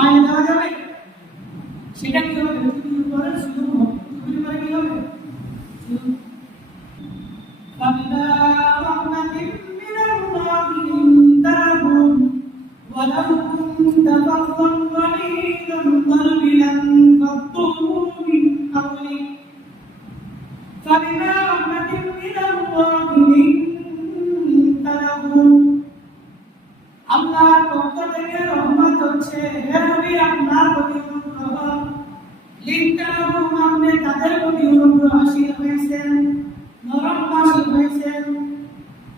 পায়ে দেওয়া যাবে? সেটা কি হবে? পৃথিবীর উপরে শুধু হবে, পৃথিবীর উপরে কি হবে? فبما رحمة من الله لنت لهم ولو كنت فظا غليظ القلب لانفضوا من حولك فبما رحمة من الله لنت لهم আল্লাহর পক্ষ থেকে রহমত হচ্ছে হে নবী আপনার প্রতি অনুগ্রহ লিনতা লাহুম আপনি তাদের প্রতি অনুগ্রহশীল হয়েছেন নরমবাসী হয়েছেন।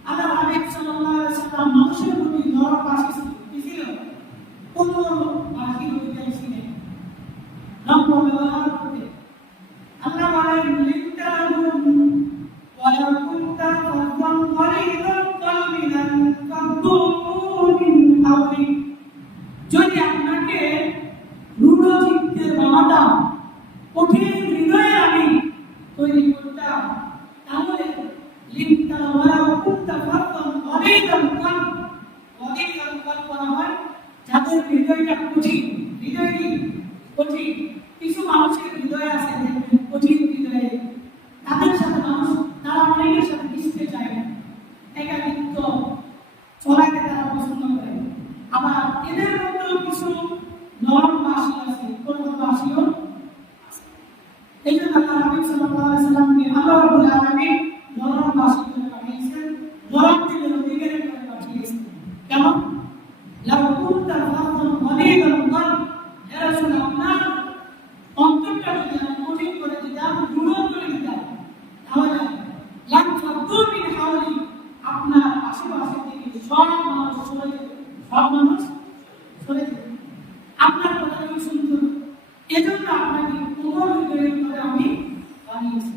আল্লাহ হাবিব সাল্লাল্লাহু আলাইহি ওয়াসাল্লাম মানুষের প্রতি নরমবাসী ছিল, কোমলবাসী হতে চাইছিলেন, নম্র ব্যবহার করতে। আল্লাহ বলেন লিনতা লাহুম ওয়ালাউ কুনতা ফাযযান গালিযাল কলবি লানফাদ্দু মিন হাওলিক। যদি আপনাকে রূঢ় চিত্তে বানাতাম, কঠিন হৃদয়ে আমি তৈরি করতাম, তাহলে লিনতা ওয়ালাউ কুনতা ফাযযান গালিযাল কলব, গালিযাল কলব বলা হয় যাদের হৃদয়টা কঠিন, হৃদয় কি কঠিন। কিছু মানুষের হৃদয় আছে কঠিন হৃদয়ে, তাদের সাথে মানুষ তারা অনেকের সাথে মিশতে চায় না, একাকিত্ব চলাকে তারা পছন্দ করে। আবার এদের মধ্যেও কিছু নরমবাসী আছে, কোমলবাসীও আছে। এই জন্য আল্লাহ হাবিব সাল্লাল্লাহু আলাইহি ওয়াসাল্লামকে আল্লাহ রাব্বুল আলামিন নরমবাসী করে পাঠিয়েছেন, নরম দিলের অধিকারী করে পাঠিয়েছেন। কেমন? লাউ কুনতা ফাযযান গালিযাল কলব, হে রাসূল আপনার অন্তরটা যদি আমি কঠিন করে দিতাম, দৃঢ় করে দিতাম, তাহলে লানফাদ্দু মিন হাওলি, আপনার আশেপাশে থেকে সব মানুষ সরে যেত, সব মানুষ সরে যেত, আপনার কথা কি শুনতো। এজন্য আপনাকে কোমল হৃদয়ের করে আমি বানিয়েছি।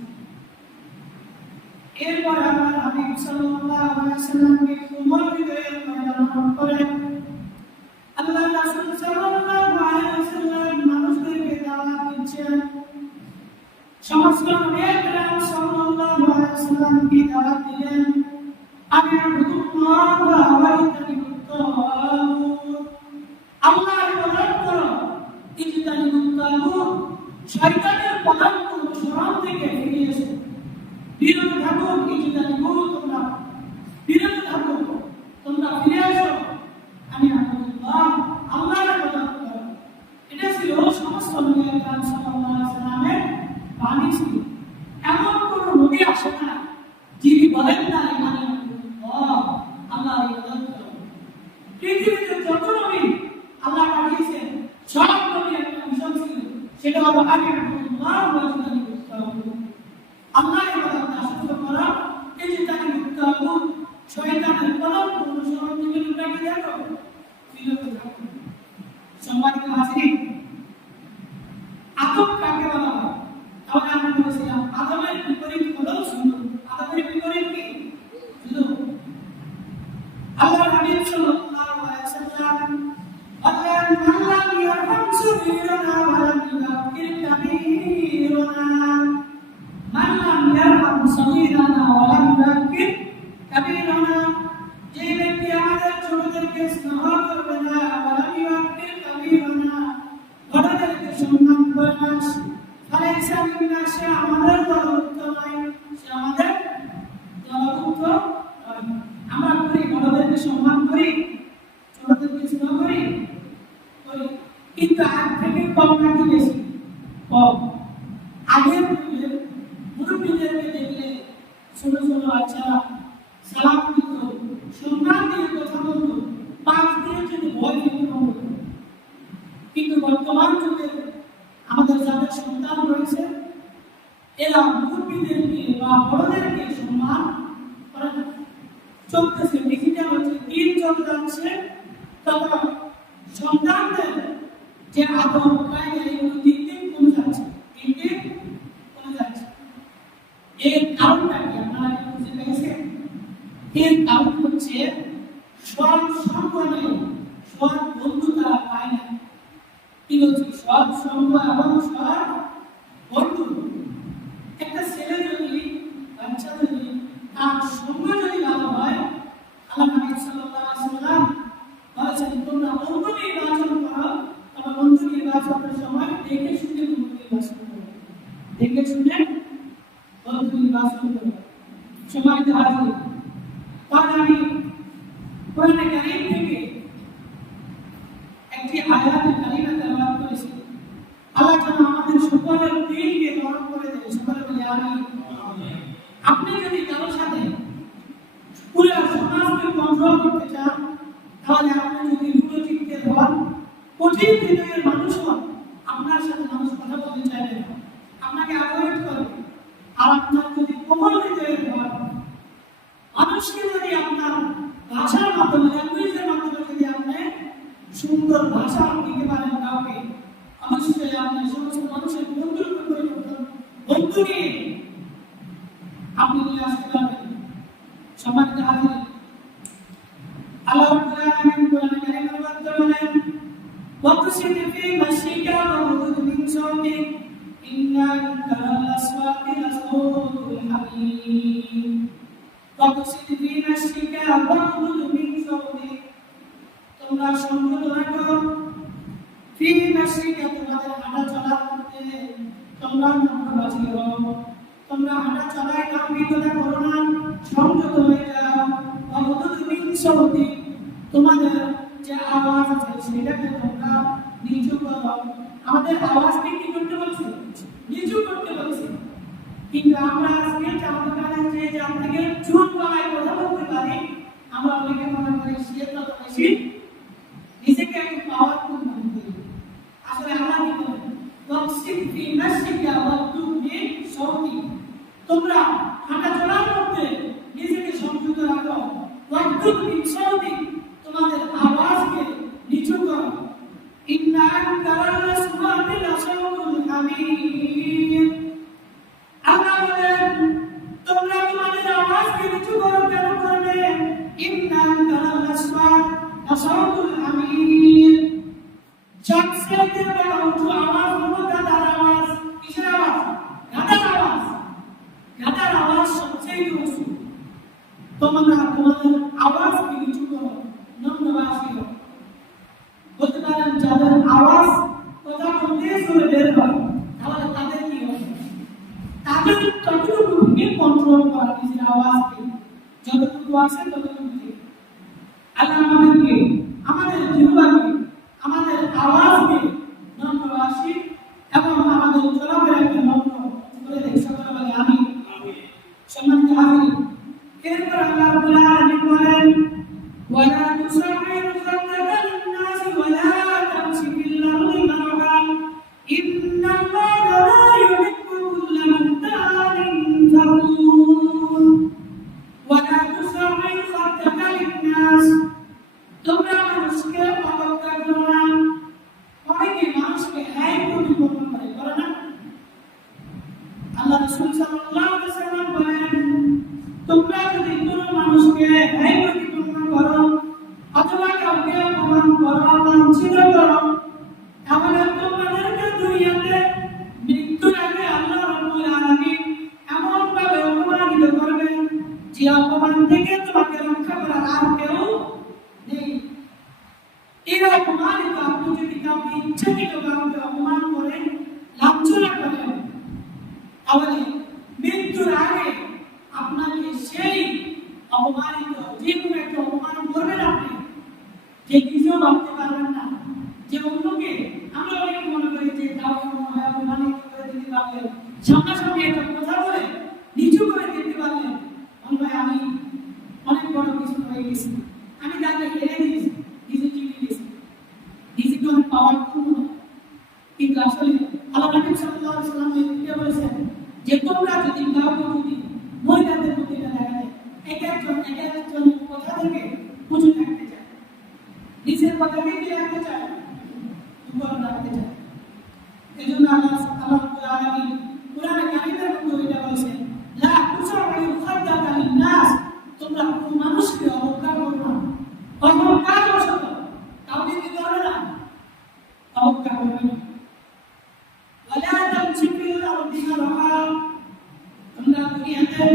এরপর আমার হাবিব সাল্লাল্লাহু আলাইহি ওয়াসাল্লামকে কোমল হৃদয়ের করে বানানো করেন। আল্লাহ রাসূল সাল্লাল্লাহু আলাইহি ওয়াসাল্লাম মানুষদেরকে দাওয়াত দিচ্ছেন, সমস্ত নবীরা সাল্লাল্লাহু আলাইহি ওয়াসাল্লামকে দাওয়াত দিলেন, আমি আবুদুল্লাহ ওয়া ইতানিবুত তাগুত, আল্লাহর ইবাদত করো, ইজতানিবুত তাগুত, শয়তানের পদার্থ অনুসরণ থেকে ফিরে এসো, বিরত থাকো, ইজতানিবুত, তোমরা বিরত থাকো, তোমরা ফিরে এসো, আমি আবুদুল্লাহ আল্লাহর ইবাদত করো। এটা ছিল সমস্ত নবীরা সাল্লাল্লাহু আলাইহি ওয়াসাল্লামের বাণী ছিল। এমন কোন নবী আসে না যিনি বলেন না আমি আল্লাহর ইবাদত করো। পৃথিবীতে যত নবী আল্লাহ পাঠিয়েছেন সব নবীর একটা মিশন ছিল, সেটা হলো আমি আল্লাহ ওয়া ইতানিবুত তাগুত, আল্লাহর ইবাদত আশিত করা, ইজতানিবুত তাগুত, শয়তানের পদার্থ অনুসরণ থেকে তোমরা কি থাকো, বিরত থাকো। সম্মানিত হাজিরিন, আদব কাকে বলা হয়? তাহলে আমরা বলেছিলাম আদবের বিপরীত হলো সুন্নত। আদবের বিপরীত কি? সুন্নত। আল্লাহর হাবিব সাল্লাল্লাহু আলাইহি ওয়াসাল্লাম বলেন মান লাম ইয়ারহাম সগীরানা ওয়া লাম ইউকাফির কাবীরানা, মান লাম ইয়ারহাম সগীরানা ওয়া লাম ইউকাফির কাবীরানা, যে ব্যক্তি আমাদের ছোটদেরকে স্নেহ করবে না, ওয়া লাম ইউকাফির কাবীরানা, বড়দেরকে সম্মান করবে না, ফালাইসা মিন্না, সে আমাদের দলভুক্ত নয়, সে আমাদের দলভুক্ত নয়। আমরা করি, বড়দেরকে সম্মান করি, ছোটদেরকে স্নেহ করি, কিন্তু আগ থেকে কম নাকি বেশি? কম। আগের মুরব্বীদেরকে দেখলে ছোট ছোট বাচ্চারা সালাম দিত, সম্মান দিয়ে কথা বলতো, পাঁচ দিয়ে যদি ভয় দিত। কিন্তু বর্তমান যুগে আমাদের যাদের সন্তান রয়েছে এরা মুরব্বীদেরকে বা বড়দেরকে সম্মান করে না। চলতেছে ডিজিটাল হচ্ছে, দিন চলে যাচ্ছে, তখন সন্তানদের যে আদব কায়দা এগুলো দিন দিন কমে যাচ্ছে, দিন দিন কমে যাচ্ছে। এর কারণটা কি আপনারা কি বুঝতে পেরেছেন? এর কারণ হচ্ছে সৎ সঙ্গ নেই, সৎ বন্ধু তারা পায় না। কি বলছি? সৎ সঙ্গ এবং সৎ বন্ধু। একটা ছেলে যদি, বাচ্চা যদি, তার সঙ্গ যদি ভালো হয়, আল্লাহ নবী সাল্লাল্লাহু আলাইহি ওয়াসাল্লাম বলেছেন তোমরা বন্ধু নির্বাচন করো, তবে কোরআনে কারীম থেকে একটি আয়াত কারিমা তেলাওয়াত করেছি। আল্লাহ যেন আমাদের সকলের দিলকে নরম করে দেয়। সকলে বলি আমিন। আপনি যদি কারোর সাথে পুরো সমাজকে কন্ট্রোল করতে চান, তাহলে আপনি যদি রুড়ো চিত্তের হন, কঠিন হৃদয়ের মানুষ হন, আপনার সাথে মানুষ কথা বলতে চাইবে না, আপনাকে অ্যাভয়েড করবে। আর আপনার যদি কোমল হৃদয়ের হন, মানুষকে যদি আপনার ভাষার মাধ্যমে, ল্যাঙ্গুয়েজের মাধ্যমে যদি আপনি সুন্দর ভাষা দিতে পারেন কাউকে, অবশ্যই আপনি সমস্ত মানুষের বন্ধুর পরিবর্তন বন্ধু নিয়ে আপনি নিয়ে আসতে পারবেন। সম্মানিত হাজির, আল্লাহ রাব্বুল আলামিন কোরআনে কারীমের মধ্যে বলেন, ওয়াকসিদ ফি মাশিকা ওয়াগহুদ মিন সাওতিক ইন্নাল আসওয়াতি লাসাউতুল হামিম। ওয়াকসিদ ফি মাশিকা ওয়াগহুদ মিন সাওতিক, তোমরা সংযত রাখো ফি মাশিকা, তোমাদের হাঁটা চলার মধ্যে তোমরা নম্রবাজি হও, তোমরা হাঁটা চলায় গাম্ভীর্যতা করো না, সংযত হয়ে যাও। ওয়াগহুদ মিন সাওতিক, তোমাদের যে আওয়াজ আছে সেটাকে তোমরা নিচু করো। আমাদের আওয়াজকে কি করতে বলছে? নিচু করতে বলছে। কিন্তু আমরা আজকে চাঁদ কানে যে থেকে চুপ গলায় কথা বলতে পারি, আমরা অনেকে মনে করি সে তো বেশি নিজেকে একটু পাওয়ারফুল মনে করি। আসলে আমরা কি করি? ওয়াকসিদ ফি মাশিকা ওয়াগহুদ মিন সাওতিক, তোমরা হাঁটা চলার মধ্যে নিজেকে সংযত রাখো। ওয়াগহুদ মিন সাওতিক, তোমাদের আওয়াজকে নিচু করো। ইন্না আনকারাল আসওয়াতি লাসাউতুল হামিম, আল্লাহ বলেন তোমরা তোমাদের আওয়াজকে নিচু করো। কেন করবে? ইন্না আনকারাল আসওয়াত লাসাউতুল হামিম, সবচেয়ে বড় উঁচু আওয়াজ হলো গাধার আওয়াজ। কিসের আওয়াজ? গাধার আওয়াজ। গাধার আওয়াজ সবচেয়ে উঁচু। তোমরা তোমাদের আওয়াজকে নিচু করো, নম্রবাসী হও। বলতে পারেন যাদের আওয়াজ কথা বলতে শুনে বের হয়, তাহলে তাদের কি হবে? তাদের কতটুকু কন্ট্রোল করা নিজের আওয়াজকে, যতটুকু আছে ততটুকু। আল্লাহ আমাদেরকে, আমাদের জিহ্বাকে, আমাদের আওয়াজকে নম্রবাসী এবং আমাদের চলাফেরাকে নম্র করে দেখ। সকলে বলে আমিন। সম্মানিত হাজির, এরপর আল্লাহ রাব্বুল আলামিন বলেন, ওয়ালা তুসাইর খাদ্দাকা লিন-নাস ওয়ালা তামশি ফিল আরদি মারহা ইন্নাল্লাহা লা ইউহিব্বু কুল্লা মুখতালিন ফাখুর। ওয়ালা তুসাইর খাদ্দাকা লিন-নাস, তোমরা মানুষকে অবজ্ঞা করো না। অনেকে মানুষকে হ্যায় প্রতিপন্ন করে না? আল্লাহ রাসূল সাল্লাল্লাহু আলাইহি ওয়াসাল্লাম বলেন, তোমরা যদি কোনো মানুষকে হ্যায় প্রতিপন্ন করো অথবা কাউকে অপমান করো, লাঞ্ছিত করো, তাহলে তোমাদেরকে দুনিয়াতে মৃত্যুর আগে আল্লাহ রাব্বুল আলামিন এমন ভাবে অপমানিত করবেন যে অপমান থেকে তোমাকে রক্ষা করার আর কেউ নেই। এই অপমানিত আপনি যদি কাউকে ইচ্ছাকৃত কাউকে অপমান করেন, লাঞ্ছনা করেন, তাহলে মৃত্যুর আগে আপনাকে সেই অপমানিত যে কোনো একটা অপমান করবেন আপনি, যে নিজেও ভাবতে পারবেন না, যে অন্যকে, আমরা অনেকে মনে করি যে কাউকে মনে হয় অপমানিত করে দিতে পারলে, সামনাসামনি একটা কথা বলে নিচু করে দিতে পারলে মনে হয় আমি অনেক বড় কিছু হয়ে গেছি, আমি তাকে হেরে দিয়েছি, নিজে চিনে গেছি, নিজেকে অনেক পাওয়ারফুল মনে হয়। কিন্তু আসলে আল্লাহ রাসূল সাল্লাল্লাহু আলাইহি ওয়াসাল্লাম বলেছেন যে তোমরা যদি কাউকে যদি মহিলাদের মধ্যে দেখা যায় এক একজন কথা থেকে উঁচু থাকতে চায়, নিজের কথাকে কি রাখতে চায়? উপর রাখতে চায়। এই জন্য আল্লাহ রাব্বুল আলামিন কোরআনে কারীমের মধ্যে এটা বলেছেন, লা তুসাইর খাদ্দাকা লিন-নাস, তোমরা কোনো মানুষকে অবজ্ঞা করো না। অহংকার বশত কাউকে কি করবে না? অবজ্ঞা করবে না। ওয়ালা তামশি ফিল আরদি মারহা, তোমরা দুনিয়াতে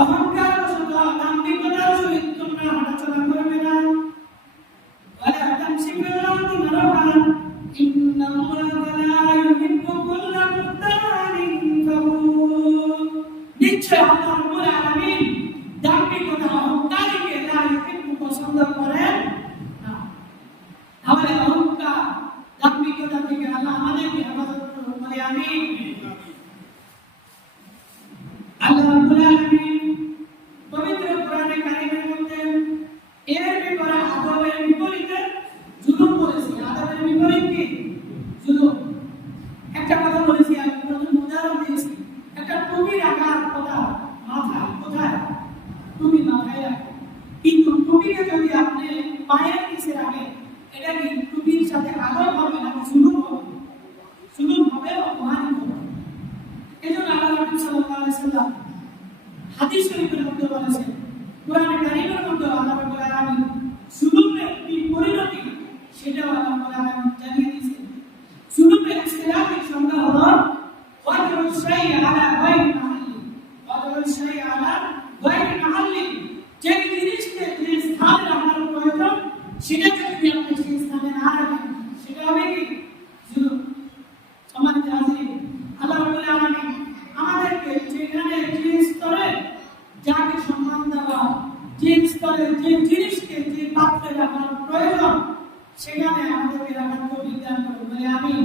অহংকার বশত দাম্ভিকতার সহিত তোমরা হাঁটাচলা করবে না। ওয়ালা তামশি ফিল আরদি মারহা ইন্নাল্লাহা পায়ের নিচে রাখে এটা কি টুপির সাথে আদব হবে নাকি জুলুম হবে? জুলুম হবে, অপমানিত হবে। এজন্য আল্লাহ রাসূল সাল্লাল্লাহু আলাইহি ওয়াসাল্লাম হাদিস শরীফের মধ্যে বলেছেন, কোরআনে কারীমের মধ্যে আল্লাহ রাব্বুল আলামিন জুলুমের কি পরিণতি সেটাও আল্লাহ রাব্বুল আলামিন জানিয়ে দিয়েছেন। জুলুমের ইসলামিক সংজ্ঞা হলো ওয়াদউল শাইء আলা গায়রি মাহাল্লি, ওয়াদউল শাইء আলা গায়রি মাহাল্লি, যে জিনিসকে যে স্থানে রাখার প্রয়োজন সেটা যদি আপনি সেই স্থানে না রাখেন সেটা হবে কি জুলুম। সম্মানিত হাজিরিন, আল্লাহ রাব্বুল আলামিন আমাদেরকে যেখানে যে স্তরে যাকে সম্মান দেওয়া, যে স্তরে যে জিনিসকে যে পাত্রে রাখার প্রয়োজন সেখানে আমাদেরকে রাখার তৌফিক দান করুন, বলে আমিন।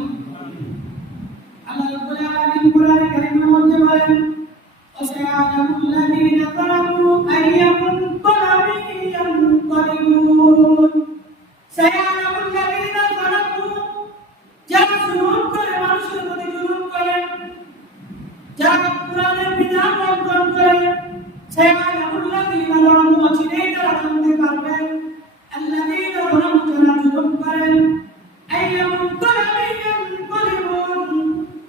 আল্লাহ রাব্বুল আলামিন কোরআনে কারীমের মধ্যে বলেন, ওয়াসায়ালামুল্লাযীনা যালামু আইয়ামুনকালাবিন ইয়ানকালিবুন। সায়ালামুল্লাযীনা যালামু, যারা জুলুম করে, মানুষের প্রতি জুলুম করে, যারা কোরআনের বিধান লঙ্ঘন করে, সায়ালামুল্লাযীনা যালামু, অচিরেই তারা জানতে পারবে, আল্লাযীনা যালামু, যারা জুলুম করেন, আইয়ামুনকালাবিন ইয়ানকালিবুন,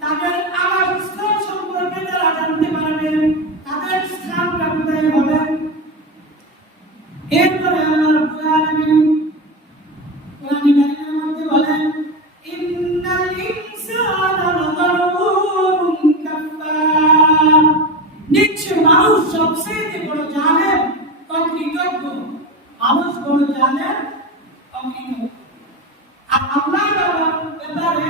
তাদের আবাসস্থল সম্পর্কে তারা জানতে পারবে, তাদের স্থানটা কোথায় হবে। এরপরে আল্লাহ রাব্বুল আলামিন কোরআনে কারীমের মধ্যে বলেন, ইন্নাল ইনসানা লাযালুমুন কাফফার, নিশ্চয় মানুষ সবচেয়ে বড় জালেম, অকৃতজ্ঞ। মানুষ বড় জালেম, অকৃতজ্ঞ। আর আল্লাহ ব্যাপারে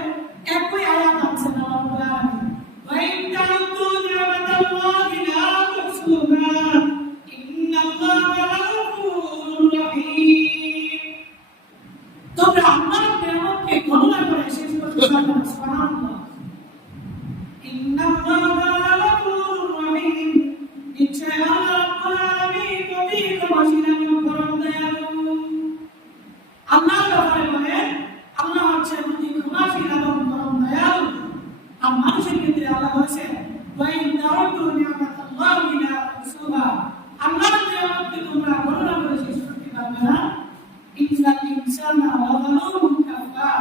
একই আয়াত আছে আল্লাহ রাব্বুল আলামিন, ওয়া ইন তা'উদ্দু নি'মাতাল্লাহি লা তুহসুহা ইন্নাল্লাহা লাগাফুরুর রাহিম। তোমরা আল্লাহর নিয়ামতকে গণনা করে শেষ করতে পারবে না। সুবহানাল্লাহ। ইন্নাল্লাহা লাগাফুরুর রাহিম, নিশ্চয় আল্লাহ রাব্বুল আলামিন অতি ক্ষমাশীল এবং পরম দয়ালু। আল্লাহর ব্যাপারে বলে আল্লাহ হচ্ছেন অতি ক্ষমাশীল এবং পরম দয়ালু। আর মানুষের ক্ষেত্রে আল্লাহ বলেছেন, ওয়া ইন তা'উদ্দু নি'মাতাল্লাহি লা তুহসুহা, আল্লাহর নিয়ামতকে তোমরা গণনা করে শেষ করতে পারবে না। ইন্নাল ইনসানা লাযালুমুন কাফফার,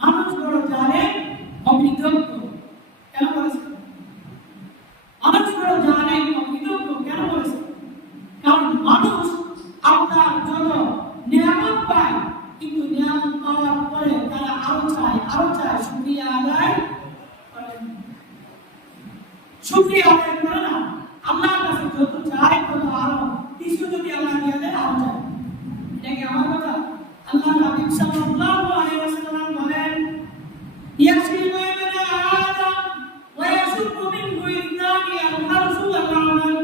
মানুষ বড় জালেম, অকৃতজ্ঞ। কেন বলেছেন মানুষ বড় জালেম, অকৃতজ্ঞ? কেন বলেছেন? কারণ মানুষ আপনার যত নিয়ামত পায়, কিন্তু নিয়ামত পাওয়ার পরে তারা আরো চায়, শুকরিয়া আদায় করে না। শুকরিয়া আদায় করে না। আল্লাহর কাছে যত চায় তত আরো কিছু যদি আল্লাহ দিয়ে দেয় আরো চায়। এটা কি আমার কথা? আল্লাহর হাবিব সাল্লাল্লাহু আলাইহি ওয়াসাল্লাম বলেন, ইয়াসিবু ইবনে আদম ওয়া ইয়াসুকু মিনহু ইসনানি আল-হারসু ওয়াল আমাল।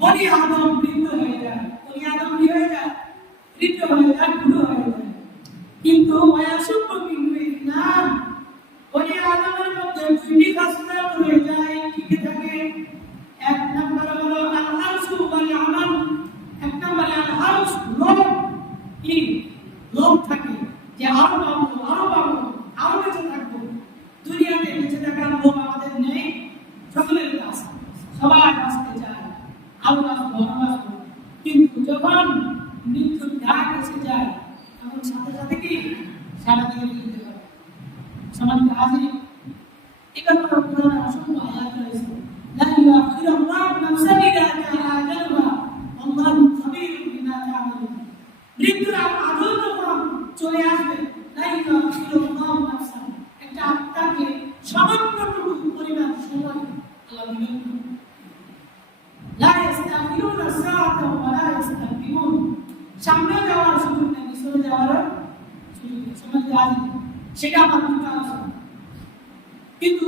বনি আদম বৃদ্ধ হয়ে যায়, বনি আদম কি হয়ে যায়? বৃদ্ধ হয়ে যায়, বুড়ো হয়ে যায়। কিন্তু ওয়া ইয়াসুকু মিনহু ইসনান, বনি আদমের মধ্যে দুইটি খাসলাত রয়ে যায়, টিকে থাকে। এক নম্বর হলো আল-হারসু ওয়াল আমাল। এক নম্বরে আল-হারস, লোভ। কি লোভ থাকে যে আরো পাবো, আরো বেঁচে থাকবো। দুনিয়াতে বেঁচে থাকার লোভ আমাদের নেই, সকলের কাছে সবাই বাঁচতে চায়, আরো বাঁচবো। কিন্তু যখন মৃত্যুর ডাক এসে যায় তখন সাথে সাথে কি সারা দিয়ে দিতে হবে। সম্মানিত হাজিরিন, এবার কোরআনে অসংখ্য আয়াত রয়েছে, লা ইউআখিরুল্লাহু নাফসান ইযা জাআ আজালুহা ওয়াল্লাহু খাবীরুম বিমা তা'মালুন। মৃত্যুর আদর যখন চলে আসবে, লা ইউআখিরুল্লাহু নাফসান, একটা আত্মাকে সামান্যটুকু পরিমাণ সময় আল্লাহ দিবেন। লা ইস্তাগফিরুনা সাআতা ওয়া লা ইস্তাগফিরুন, সামনে যাওয়ার সুযোগ নেই, পিছনে যাওয়ার সুযোগ নেই। সম্মানিত হাজিরিন, সেটা আমার দুটো আলোচনা। কিন্তু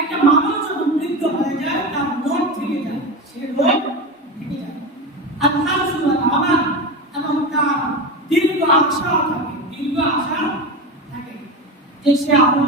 একটা মানুষ যখন মৃত্যু হয়ে যায় তার লোভ থেকে যায়, সে লোভ থেকে যায়। আল-হারসু ওয়াল আমাল, এবং তার দীর্ঘ আশা থাকে যে সে আরো